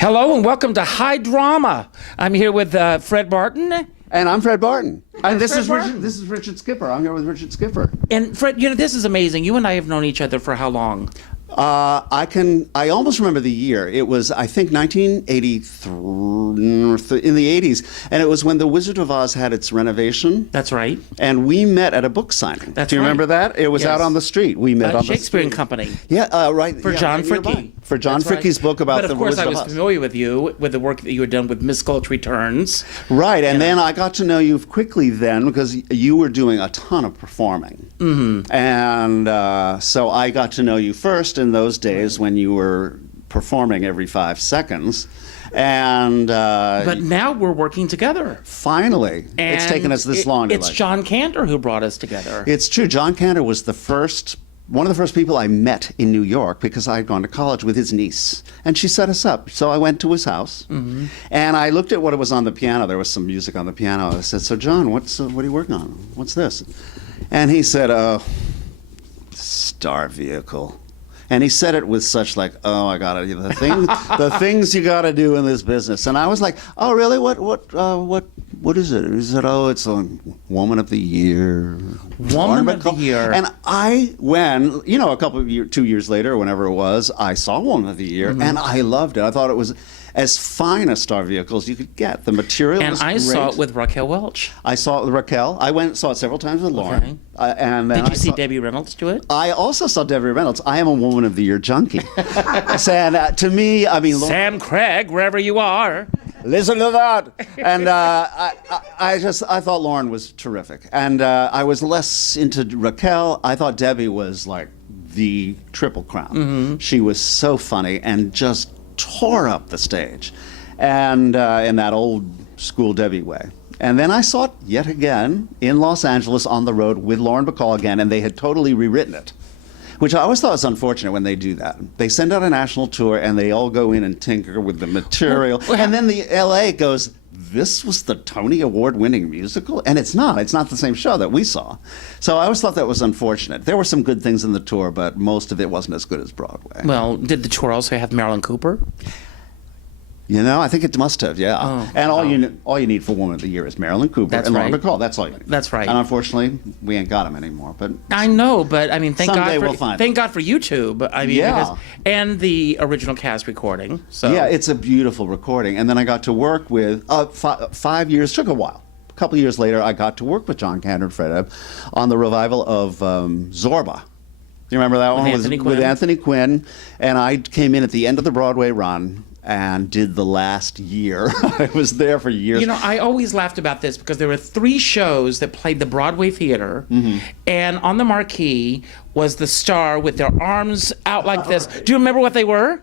Hello and welcome to High Drama. I'm here with Fred Barton. And I'm Fred Barton. And this Fred is Barton. Richard. This is Richard Skipper. I'm here with Richard Skipper. And Fred, you know, this is amazing. You and I have known each other for how long? I almost remember the year. It was, I think, 1983, in the 80s. And it was when The Wizard of Oz had its renovation. That's right. And we met at a book signing. That's Do you right. remember that? It was Yes. out on the street. We met on the Shakespeare and street. Company. Yeah, right. For yeah, John right nearby. Fricke. For John That's right. Fricke's book about but the of course, Wizard I of was Oz. familiar with you, with the work that you had done with Miss Gulch Returns. Right, and then I got to know you quickly then because you were doing a ton of performing. Mm-hmm. And so I got to know you first in those days when you were performing every 5 seconds. And But now we're working together. finally, it's taken us this long. It's John Kander who brought us together. It's true. John Kander was one of the first people I met in New York because I had gone to college with his niece. And she set us up. So I went to his house. Mm-hmm. And I looked at what was on the piano. There was some music on the piano. I said, "So John, what are you working on? What's this?" And he said, "Oh, Star Vehicle." And he said it with such like, "Oh, I got it. The things you got to do in this business." And I was like, "Oh, really? What is it?" He said, "Oh, it's a Woman of the Year." Woman of the Year. And when a couple of 2 years later, whenever it was, I saw Woman of the Year, and I loved it. I thought it was as fine a Star Vehicle as you could get. The material And was I great. saw it with Raquel Welch. I saw it with Raquel. I went and saw it several times with Laurie. And then Did you see Debbie Reynolds do it? I also saw Debbie Reynolds. I am a Woman of the Year junkie. And to me, I mean, Sam Craig, wherever you are. listen to that. And I thought Lauren was terrific. And I was less into Raquel. I thought Debbie was like the triple crown. Mm-hmm. She was so funny and just tore up the stage, and in that old school Debbie way. And then I saw it yet again in Los Angeles on the road with Lauren Bacall again, and they had totally rewritten it, which I always thought was unfortunate when they do that. They send out a national tour, and they all go in and tinker with the material, and then the LA goes, "This was the Tony Award-winning musical?" And it's not the same show that we saw. So I always thought that was unfortunate. There were some good things in the tour, but most of it wasn't as good as Broadway. Well, did the tour also have Marilyn Cooper? I think it must have, yeah. Oh, and all you need for Woman of the Year is Marilyn Cooper That's and Lauren right. Bacall. That's all you need. That's right. And unfortunately, we ain't got them anymore. But I know, but I mean, thank Someday God we'll find thank God for YouTube. I mean, Yeah. and the original cast recording. So yeah, it's a beautiful recording. And then I got to work with 5 years. Took a while. A couple of years later, I got to work with John Kander and Fred on the revival of Zorba. You remember that one? With Anthony Quinn. And I came in at the end of the Broadway run and did the last year. I was there for years. You know, I always laughed about this because there were 3 shows that played the Broadway theater, and on the marquee was the star with their arms out like this. Do you remember what they were?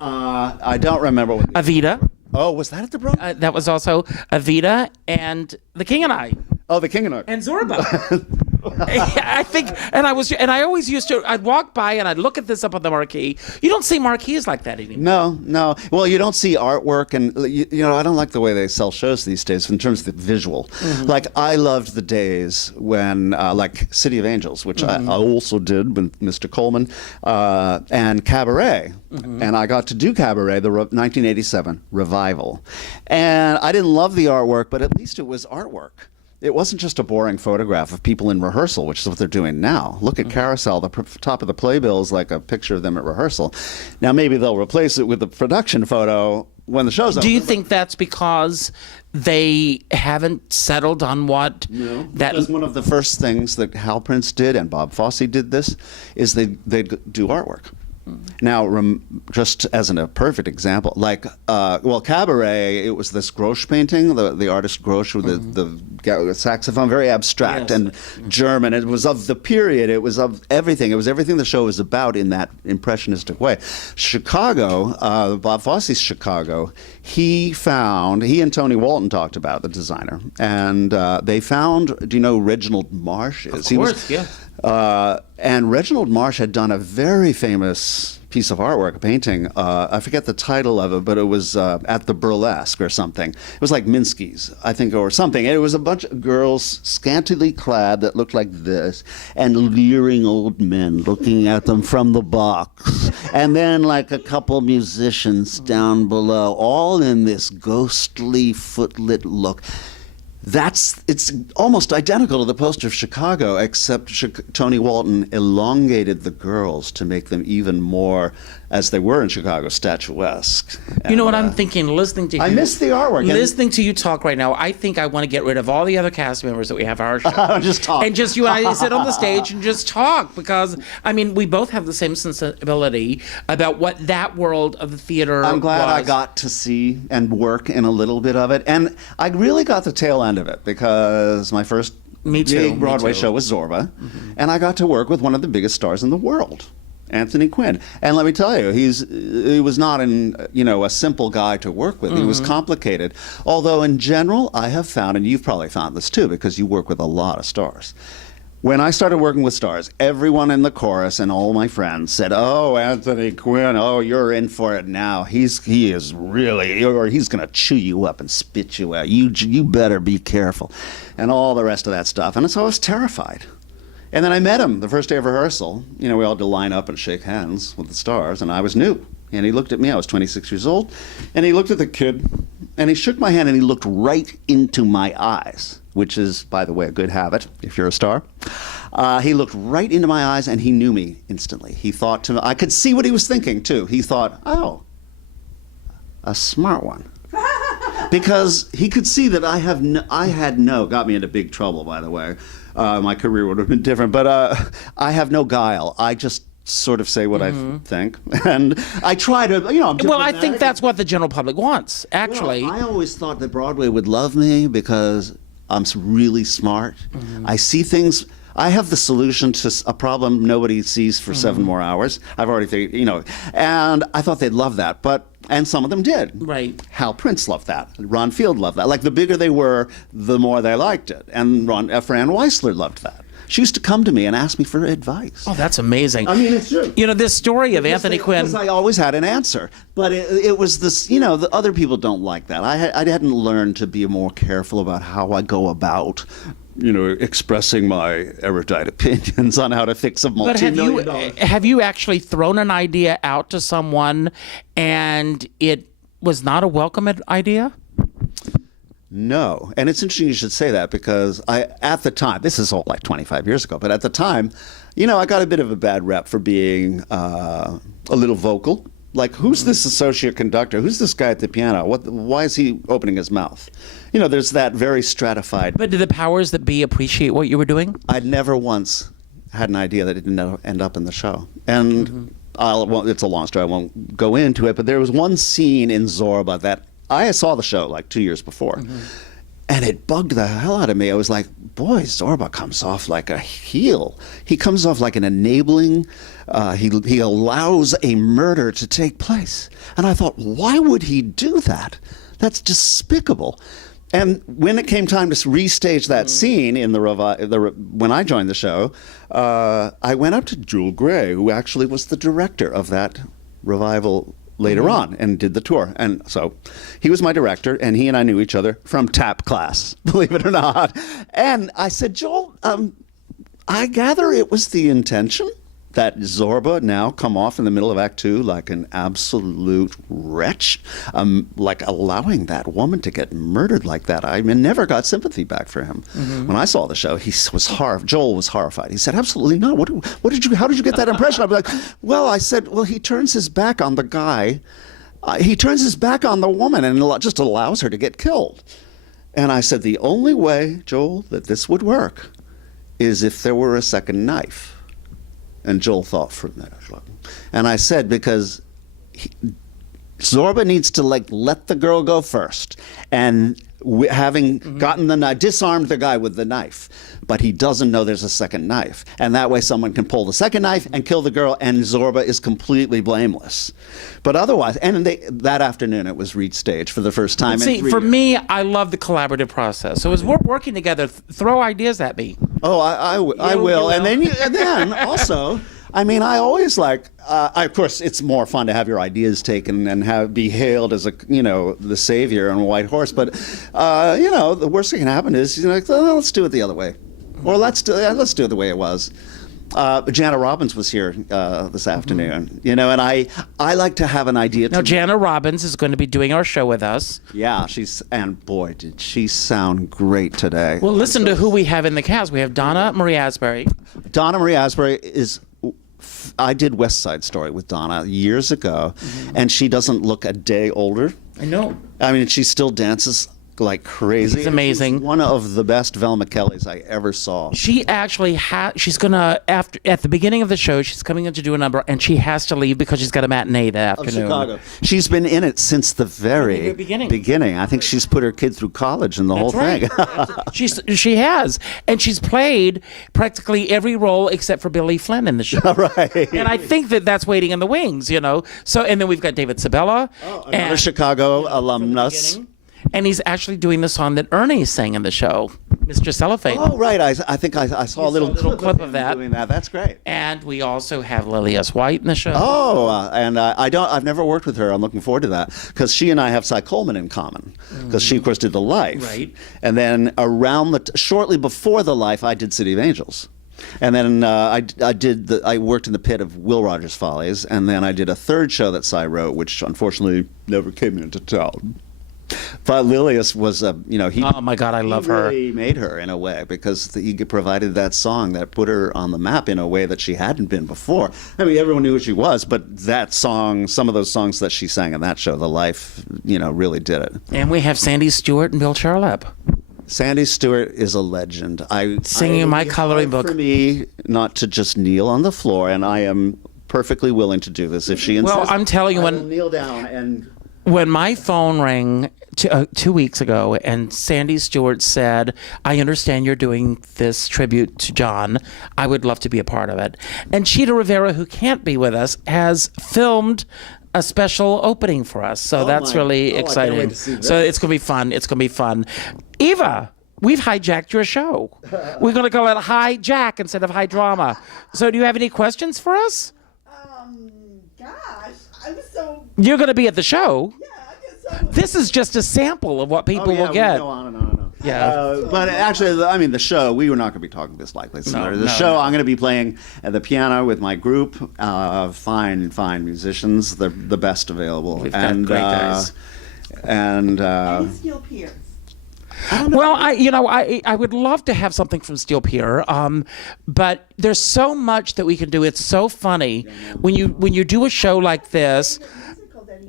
I don't remember what. Evita. Oh, was that at the Broadway? That was also Evita and The King and I. Oh, The King and I. And Zorba. I think, and I always used to, I'd walk by and I'd look at this up on the marquee. You don't see marquees like that anymore. No. Well, you don't see artwork, and I don't like the way they sell shows these days in terms of the visual. Mm-hmm. Like, I loved the days when, like City of Angels, which I also did with Mr. Coleman, and Cabaret. Mm-hmm. And I got to do Cabaret, the 1987 revival. And I didn't love the artwork, but at least it was artwork. It wasn't just a boring photograph of people in rehearsal, which is what they're doing now. Look at Carousel. The top of the playbill is like a picture of them at rehearsal. Now, maybe they'll replace it with the production photo when the show's over. Do you think that's because they haven't settled on what? No, because one of the first things that Hal Prince did, and Bob Fosse did this, is they do artwork. Now, just as a perfect example, like, Cabaret, it was this Grosch painting, the artist Grosch with the saxophone, very abstract and German. It was of the period. It was of everything. It was everything the show was about in that impressionistic way. Chicago, Bob Fosse's Chicago, he and Tony Walton talked about, the designer, and they found, do you know who Reginald Marsh is? Of course, yeah. And Reginald Marsh had done a very famous piece of artwork, a painting. I forget the title of it, but it was at the Burlesque or something. It was like Minsky's, I think, or something. It was a bunch of girls scantily clad that looked like this, and leering old men looking at them from the box. And then like a couple musicians down below, all in this ghostly footlit look. It's almost identical to the poster of Chicago, except Tony Walton elongated the girls to make them even more, as they were in Chicago, statuesque. You know what I'm thinking, listening to you. I miss the artwork. Listening to you talk right now, I think I want to get rid of all the other cast members that we have on our show. Just talk. And just you and I sit on the stage and just talk, because, I mean, we both have the same sensibility about what that world of the theater I'm glad I was. got to see and work in a little bit of it. And I really got the tail end of it, because my first big Broadway show was Zorba, and I got to work with one of the biggest stars in the world, Anthony Quinn. And let me tell you, he was not a simple guy to work with. He was complicated. Although in general, I have found, and you've probably found this too, because you work with a lot of stars. When I started working with stars, everyone in the chorus and all my friends said, "Oh, Anthony Quinn, oh, you're in for it now. He is really, or he's going to chew you up and spit you out. You better be careful," and all the rest of that stuff. And so I was terrified. And then I met him the first day of rehearsal. We all had to line up and shake hands with the stars, and I was new. And he looked at me. I was 26 years old, and he looked at the kid, and he shook my hand, and he looked right into my eyes, which is, by the way, a good habit if you're a star. He looked right into my eyes, and he knew me instantly. He thought I could see what he was thinking, too. He thought, "Oh, a smart one." Because he could see that got me into big trouble, by the way. My career would have been different, but I have no guile. I just sort of say what I think, and I try to, Well, I think that's what the general public wants, actually. Well, I always thought that Broadway would love me because I'm really smart. I see things. I have the solution to a problem nobody sees for 7 more hours. I've already figured, and I thought they'd love that, and some of them did. Right. Hal Prince loved that. Ron Field loved that. Like, the bigger they were, the more they liked it. And Fran Weisler loved that. She used to come to me and ask me for advice. Oh, that's amazing. I mean, it's true. This story of Anthony Quinn. Because I always had an answer. But it was this, the other people don't like that. I hadn't learned to be more careful about how I go about, expressing my erudite opinions on how to fix a multi-million dollar. But have you actually thrown an idea out to someone and it was not a welcome idea? No. And it's interesting you should say that, because at the time, this is all like 25 years ago, but at the time, I got a bit of a bad rep for being a little vocal. Like, who's this associate conductor? Who's this guy at the piano? Why is he opening his mouth? There's that very stratified. But did the powers that be appreciate what you were doing? I'd never once had an idea that it didn't end up in the show. And it's a long story. I won't go into it, but there was one scene in Zorba that I saw the show like 2 years before, and it bugged the hell out of me. I was like, boy, Zorba comes off like a heel. He comes off like an enabling, he allows a murder to take place. And I thought, why would he do that? That's despicable. And when it came time to restage that scene in when I joined the show, I went up to Jewel Gray, who actually was the director of that revival later on, and did the tour. And so he was my director, and he and I knew each other from tap class, believe it or not. And I said, "Joel, I gather it was the intention that Zorba now come off in the middle of Act 2 like an absolute wretch, like allowing that woman to get murdered like that." I never got sympathy back for him. When I saw the show, Joel was horrified. He said, "Absolutely not. How did you get that impression?" I'd be like, I said, he turns his back on the guy. He turns his back on the woman and just allows her to get killed. And I said, the only way, Joel, that this would work is if there were a second knife. And Joel thought for a minute. And I said, because Zorba needs to let the girl go first. And having gotten the knife, disarmed the guy with the knife, but he doesn't know there's a second knife. And that way someone can pull the second knife and kill the girl, and Zorba is completely blameless. But otherwise, and that afternoon it was restage for the first time. See, for me, I love the collaborative process. So as we're working together, throw ideas at me. Oh, I will. And then also, I mean, I always like. Of course, it's more fun to have your ideas taken and be hailed as the savior on a white horse. But the worst that can happen is let's do it the other way, or let's do it the way it was. Jana Robbins was here this afternoon, and I like to have an idea. Now, Jana Robbins is going to be doing our show with us. Yeah, and boy, did she sound great today. Well, listen to who we have in the cast. We have Donna Marie Asbury. Donna Marie Asbury is. I did West Side Story with Donna years ago, and she doesn't look a day older. I know. I mean, she still dances like crazy. She's amazing. She's one of the best Velma Kellys I ever saw. She actually she's gonna at the beginning of the show, she's coming in to do a number, and she has to leave because she's got a matinee that afternoon. Chicago. She's been in it since the very beginning. I think she's put her kid through college and the whole thing. She has, and she's played practically every role except for Billy Flynn in the show. Right. And I think that's waiting in the wings, So, and then we've got David Sabella, another Chicago alumnus. And he's actually doing the song that Ernie sang in the show, Mr. Cellophane. Oh, right. I think I saw a little clip of that. Doing that. That's great. And we also have Lilias White in the show. Oh, and I've never worked with her. I'm looking forward to that because she and I have Cy Coleman in common because she, of course, did The Life. Right. And then shortly before The Life, I did City of Angels. And then I worked in the pit of Will Rogers Follies, and then I did a third show that Cy wrote, which unfortunately never came into town. But Lilias was oh my God, I love her. He really made her in a way because he provided that song that put her on the map in a way that she hadn't been before. I mean, everyone knew who she was, but that song, some of those songs that she sang in that show, The Life, really did it. And we have Sandy Stewart and Bill Charlap. Sandy Stewart is a legend. Singing my coloring book. For me, not to just kneel on the floor, and I am perfectly willing to do this if she insists. Well, I'm telling you, I will kneel down and. When my phone rang 2 weeks ago and Sandy Stewart said, I understand you're doing this tribute to John. I would love to be a part of it. And Cheetah Rivera, who can't be with us, has filmed a special opening for us. So that's really exciting. I can't wait to see this. So it's going to be fun. It's going to be fun. Eva, we've hijacked your show. We're going to call it Hijack instead of High Drama. So do you have any questions for us? Gosh, I'm so... You're going to be at the show. Yeah, I guess so. This is just a sample of what people will get. We go on and on and on. Yeah. But actually, I mean, the show, we were not going to be talking this likely. Show, I'm going to be playing at the piano with my group, fine fmusicians, the best available. We've got great guys. And Steel Pierce. Well, I would love to have something from Steel Pier, but there's so much that we can do. It's so funny when you do a show like this.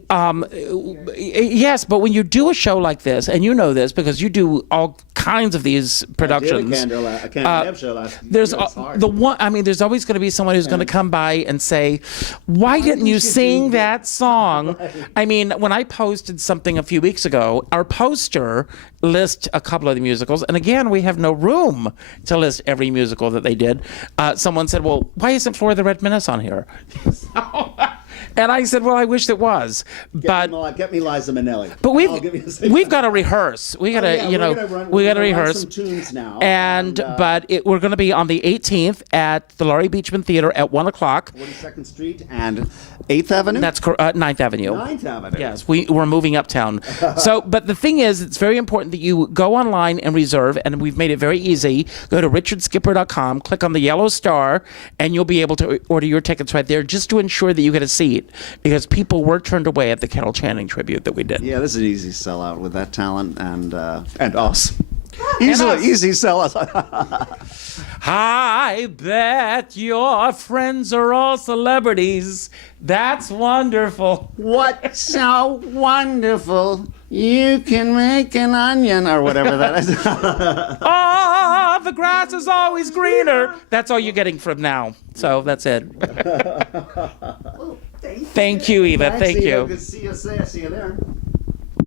Yes, but when you do a show like this, and you know this because you do all kinds of these productions. I did a Kander show last year. There's there's always going to be someone who's going to come by and say, "Why didn't you sing that song?" Right. I mean, when I posted something a few weeks ago, our poster lists a couple of the musicals, and again, we have no room to list every musical that they did. Someone said, "Well, why isn't Flora the Red Menace on here?" And I said, "Well, I wish it was, get me Liza Minnelli." But we've got to rehearse. We got to we got to rehearse. Some tunes now. But we're going to be on the 18th at the Laurie Beechman Theater at 1 o'clock. 42nd Street and 8th Avenue. That's 9th Avenue. 9th Avenue. Yes, we're moving uptown. But the thing is, it's very important that you go online and reserve, and we've made it very easy. Go to richardskipper.com, click on the yellow star, and you'll be able to order your tickets right there, just to ensure that you get a seat, because people were turned away at the Kettle Channing tribute that we did. Yeah, this is an easy sellout with that talent and us. Easy sellout. I bet your friends are all celebrities. That's wonderful. What's so wonderful? You can make an onion, or whatever that is. Oh, the grass is always greener. That's all you're getting from now. So that's it. Well, Thank you, Eva. Thank you. Good to see you there.